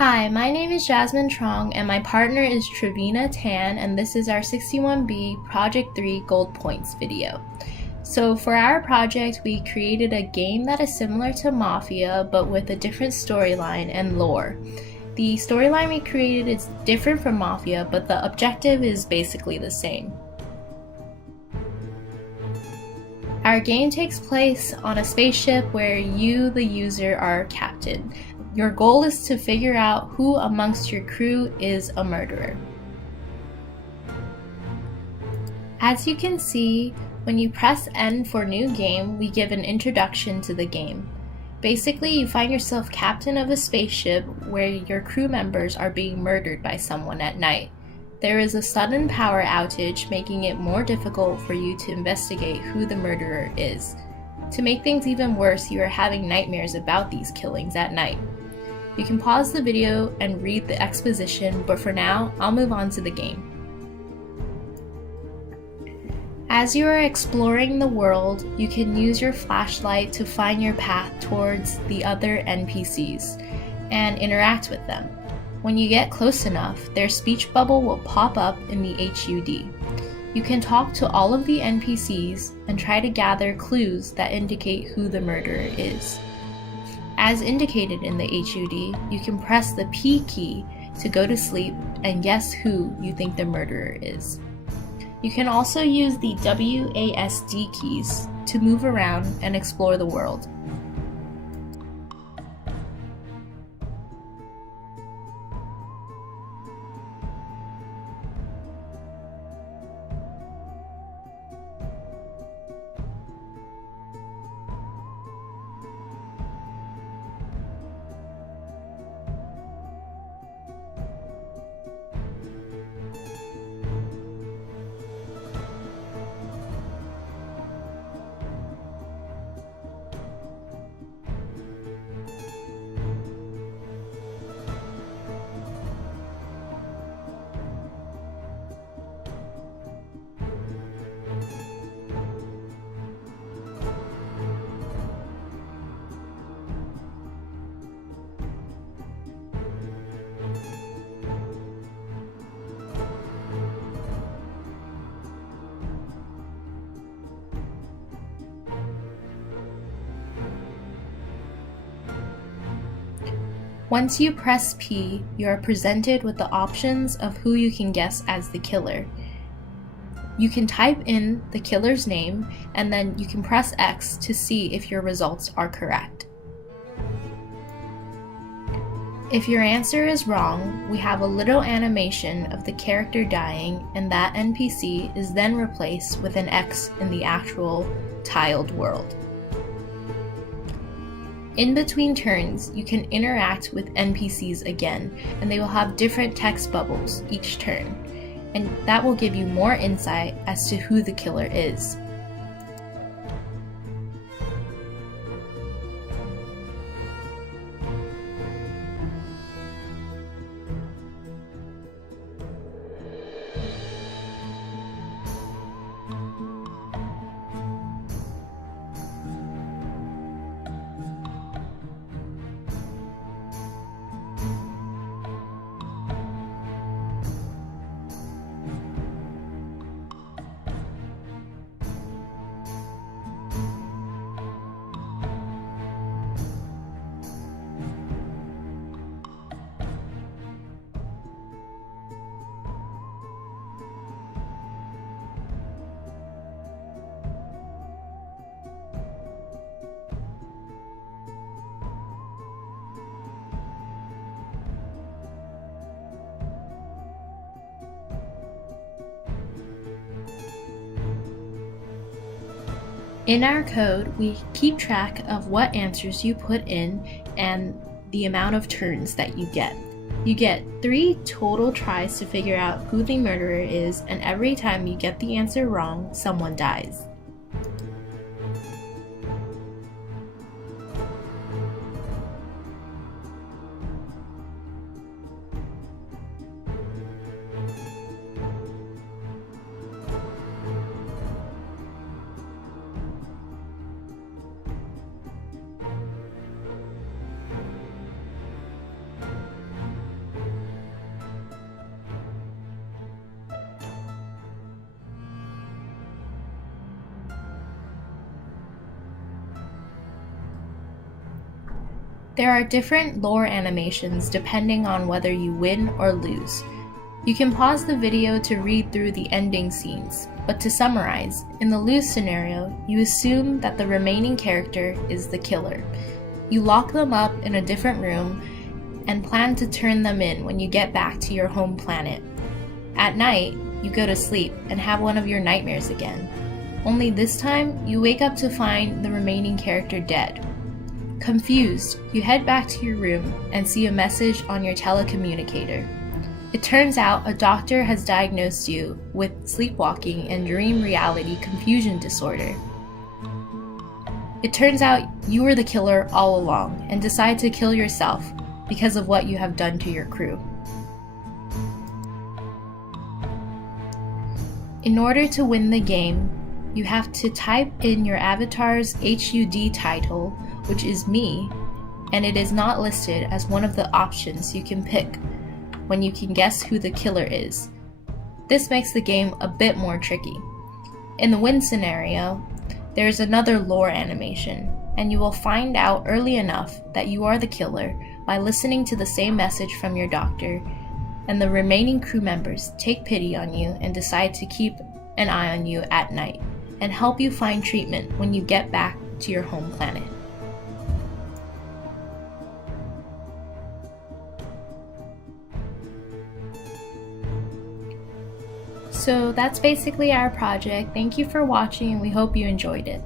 Hi, my name is Jasmine Truong and my partner is Trevina and this is our 61B Project 3 Gold Points video. So for our project, we created a game that is similar to Mafia but with a different storyline and lore. The storyline we created is different from Mafia, but the objective is basically the same. Our game takes place on a spaceship where you, the user, are captain. Your goal is to figure out who amongst your crew is a murderer. As you can see, when you press N for new game, we give an introduction to the game. Basically, you find yourself captain of a spaceship where your crew members are being murdered by someone at night. There is a sudden power outage, making it more difficult for you to investigate who the murderer is. To make things even worse, you are having nightmares about these killings at night. You can pause the video and read the exposition, but for now, I'll move on to the game. As you are exploring the world, you can use your flashlight to find your path towards the other NPCs and interact with them. When you get close enough, their speech bubble will pop up in the HUD. You can talk to all of the NPCs and try to gather clues that indicate who the murderer is. As indicated in the HUD, you can press the P key to go to sleep and guess who you think the murderer is. You can also use the WASD keys to move around and explore the world. Once you press P, you are presented with the options of who you can guess as the killer. You can type in the killer's name, and then you can press X to see if your results are correct. If your answer is wrong, we have a little animation of the character dying, and that NPC is then replaced with an X in the actual tiled world. In between turns, you can interact with NPCs again, and they will have different text bubbles each turn, and that will give you more insight as to who the killer is. In our code, we keep track of what answers you put in and the amount of turns that you get. You get 3 total tries to figure out who the murderer is, and every time you get the answer wrong, someone dies. There are different lore animations depending on whether you win or lose. You can pause the video to read through the ending scenes, but to summarize, in the lose scenario, you assume that the remaining character is the killer. You lock them up in a different room and plan to turn them in when you get back to your home planet. At night, you go to sleep and have one of your nightmares again. Only this time, you wake up to find the remaining character dead. Confused, you head back to your room and see a message on your telecommunicator. It turns out a doctor has diagnosed you with sleepwalking and dream reality confusion disorder. It turns out you were the killer all along and decide to kill yourself because of what you have done to your crew. In order to win the game, you have to type in your avatar's HUD title, which is me, and it is not listed as one of the options you can pick when you can guess who the killer is. This makes the game a bit more tricky. In the win scenario, there is another lore animation, and you will find out early enough that you are the killer by listening to the same message from your doctor, and the remaining crew members take pity on you and decide to keep an eye on you at night and help you find treatment when you get back to your home planet. So that's basically our project. Thank you for watching and we hope you enjoyed it.